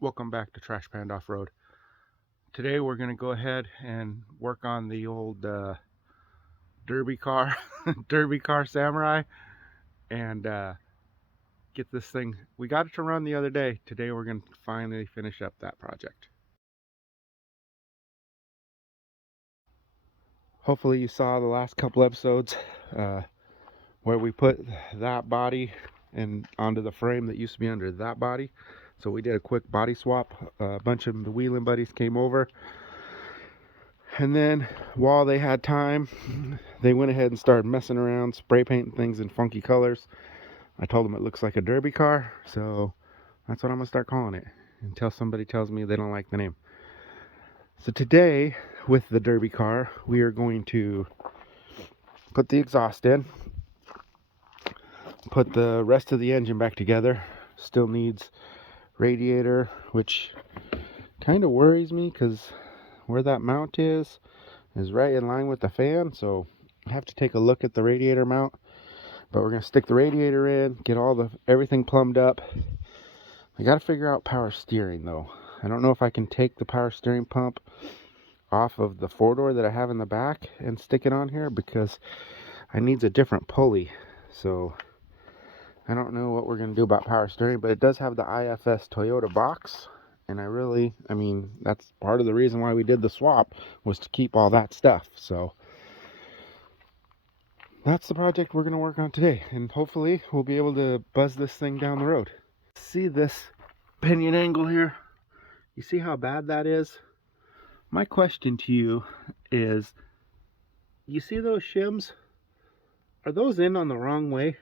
Welcome back to Trash Panda Off-Road. Today we're going to go ahead and work on the old derby car, derby car Samurai, and get this thing. We got it to run the other day. Today we're going to finally finish up that project. Hopefully you saw the last couple episodes where we put that body and onto the frame that used to be under that body. So we did a quick body swap. A bunch of the wheeling buddies came over. And then while they had time, they went ahead and started messing around, spray painting things in funky colors. I told them it looks like a derby car, so that's what I'm going to start calling it until somebody tells me they don't like the name. So today, with the derby car, we are going to put the exhaust in, put the rest of the engine back together. Still needs radiator, which kind of worries me because where that mount is right in line with the fan, so I have to take a look at the radiator mount. But we're gonna stick the radiator in, get everything plumbed up. I gotta figure out power steering though. I don't know if I can take the power steering pump off of the four-door that I have in the back and stick it on here, because I needs a different pulley. So I don't know what we're gonna do about power steering, but it does have the IFS Toyota box. And I mean, that's part of the reason why we did the swap, was to keep all that stuff. So that's the project we're going to work on today. And hopefully we'll be able to buzz this thing down the road. See this pinion angle here? You see how bad that is? My question to you is, you see those shims? Are those in on the wrong way?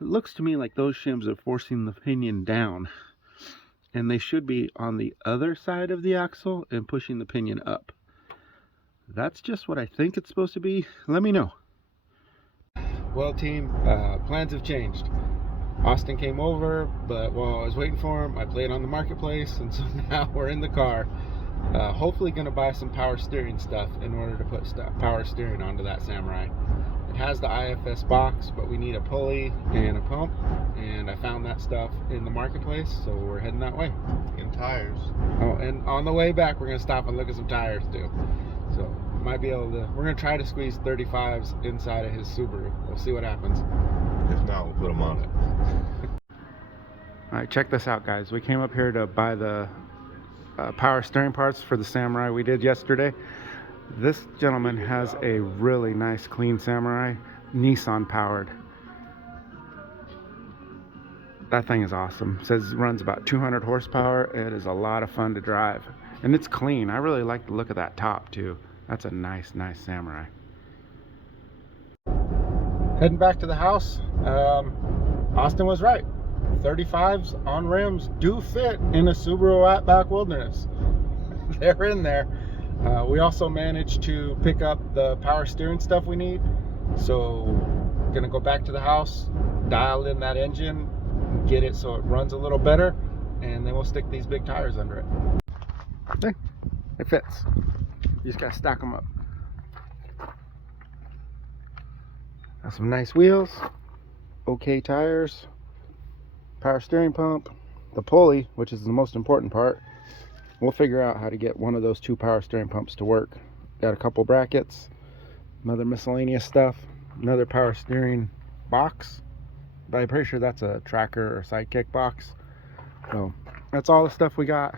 It looks to me like those shims are forcing the pinion down, and they should be on the other side of the axle and pushing the pinion up. That's just what I think it's supposed to be. Let me know. Well, team, plans have changed. Austin came over, but while I was waiting for him, I played on the marketplace, and so now we're in the car. Hopefully going to buy some power steering stuff in order to put power steering onto that Samurai. It has the IFS box, but we need a pulley and a pump, and I found that stuff in the marketplace, so we're heading that way. And tires. Oh, and on the way back, we're going to stop and look at some tires too. So might be able to, we're going to try to squeeze 35s inside of his Subaru. We'll see what happens. If not, we'll put them on it. All right, check this out, guys. We came up here to buy the power steering parts for the Samurai we did yesterday. This gentleman has a really nice, clean Samurai, Nissan powered. That thing is awesome. It says it runs about 200 horsepower. It is a lot of fun to drive. And it's clean. I really like the look of that top too. That's a nice Samurai. Heading back to the house. Austin was right. 35s on rims do fit in a Subaru Outback Wilderness. They're in there. We also managed to pick up the power steering stuff we need. So gonna go back to the house, dial in that engine, get it so it runs a little better, and then we'll stick these big tires under it. Hey, it fits. You just gotta stack them up. Got some nice wheels, okay tires, power steering pump, the pulley, which is the most important part. We'll figure out how to get one of those two power steering pumps to work. Got a couple brackets, another miscellaneous stuff, another power steering box, but I'm pretty sure that's a tracker or sidekick box. So that's all the stuff we got.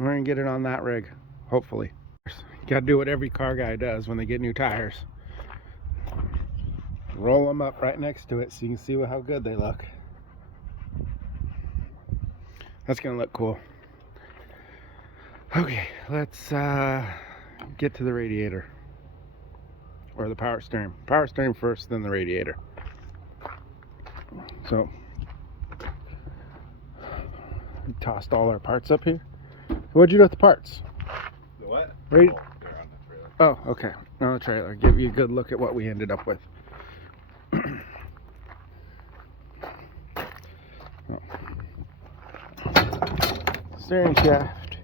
We're gonna get it on that rig, hopefully. You gotta do what every car guy does when they get new tires. Roll them up right next to it so you can see how good they look. That's gonna look cool. Okay, let's get to the radiator, or the power steering. Power steering first, then the radiator. So we tossed all our parts up here. What'd you do with the parts? The what? Right. Oh, they're on the trailer. Oh, okay. On the trailer. Give you a good look at what we ended up with. Steering shaft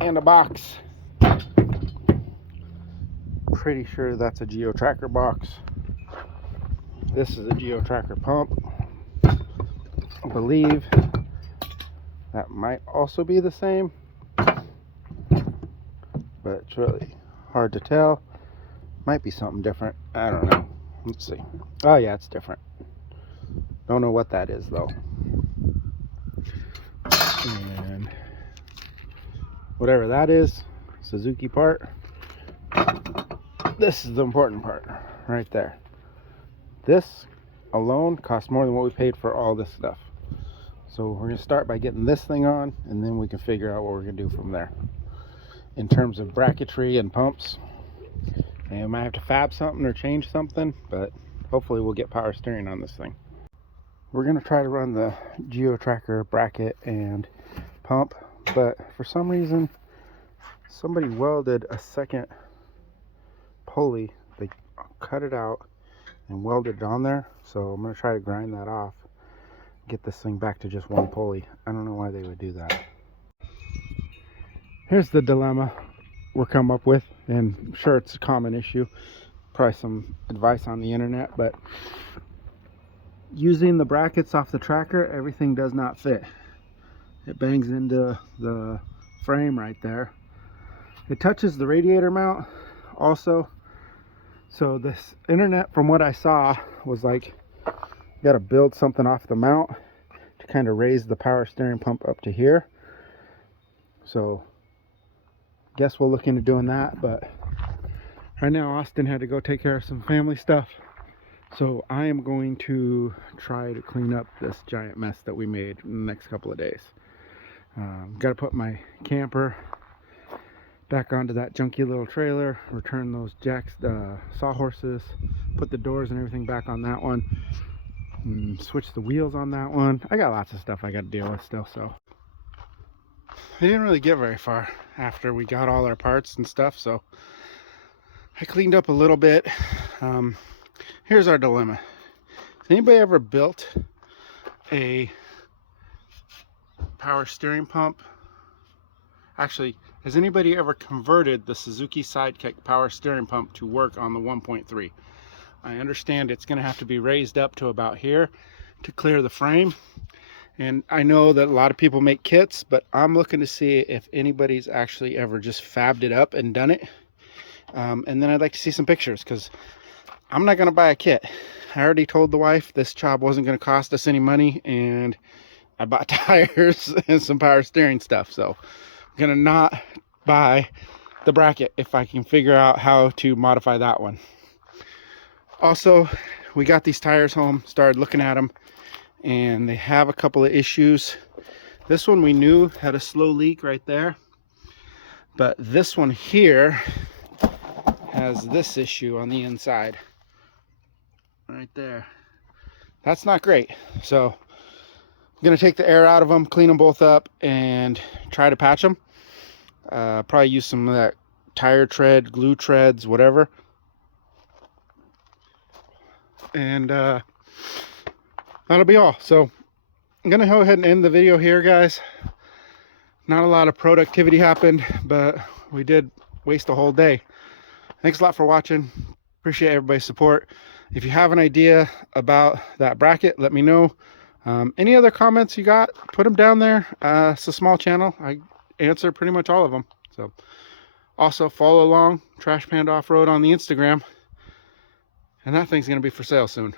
and a box. Pretty sure that's a Geo Tracker box. This is a Geo Tracker pump, I believe. That might also be the same, but it's really hard to tell. Might be something different. I don't know. Let's see. Oh yeah, it's different. Don't know what that is though. And whatever that is, Suzuki part. This is the important part right there. This alone costs more than what we paid for all this stuff. So we're going to start by getting this thing on, and then we can figure out what we're going to do from there. In terms of bracketry and pumps, and we might have to fab something or change something, but hopefully we'll get power steering on this thing. We're going to try to run the Geo Tracker bracket and pump, but for some reason somebody welded a second pulley. They cut it out and welded it on there, so I'm going to try to grind that off, get this thing back to just one pulley. I don't know why they would do that. Here's the dilemma we're come up with, and I'm sure it's a common issue, probably some advice on the internet, but using the brackets off the tracker, everything does not fit. It bangs into the frame right there. It touches the radiator mount also. So this internet, from what I saw, was like you got to build something off the mount to kind of raise the power steering pump up to here. So guess we'll look into doing that, but right now Austin had to go take care of some family stuff, so I am going to try to clean up this giant mess that we made in the next couple of days. Got to put my camper back onto that junky little trailer, return those jacks, sawhorses, put the doors and everything back on that one, and switch the wheels on that one. I got lots of stuff I got to deal with still, so I didn't really get very far after we got all our parts and stuff, so I cleaned up a little bit. Here's our dilemma. Has anybody ever built a power steering pump? Actually, has anybody ever converted the Suzuki Sidekick power steering pump to work on the 1.3? I understand it's going to have to be raised up to about here to clear the frame. And I know that a lot of people make kits, but I'm looking to see if anybody's actually ever just fabbed it up and done it. And then I'd like to see some pictures, because I'm not going to buy a kit. I already told the wife this job wasn't going to cost us any money, and I bought tires and some power steering stuff. So I'm going to not buy the bracket if I can figure out how to modify that one. Also, we got these tires home, started looking at them, and they have a couple of issues. This one we knew had a slow leak right there, but this one here has this issue on the inside right there. That's not great. So I'm gonna take the air out of them, clean them both up, and try to patch them. Probably use some of that tire tread, glue treads, whatever, and that'll be all. So I'm gonna go ahead and end the video here, guys. Not a lot of productivity happened, but we did waste a whole day. Thanks a lot for watching. Appreciate everybody's support. If you have an idea about that bracket, let me know. Any other comments you got, put them down there. It's a small channel. I answer pretty much all of them. So also follow along Trash Panda Off-Road on the Instagram. And that thing's gonna be for sale soon.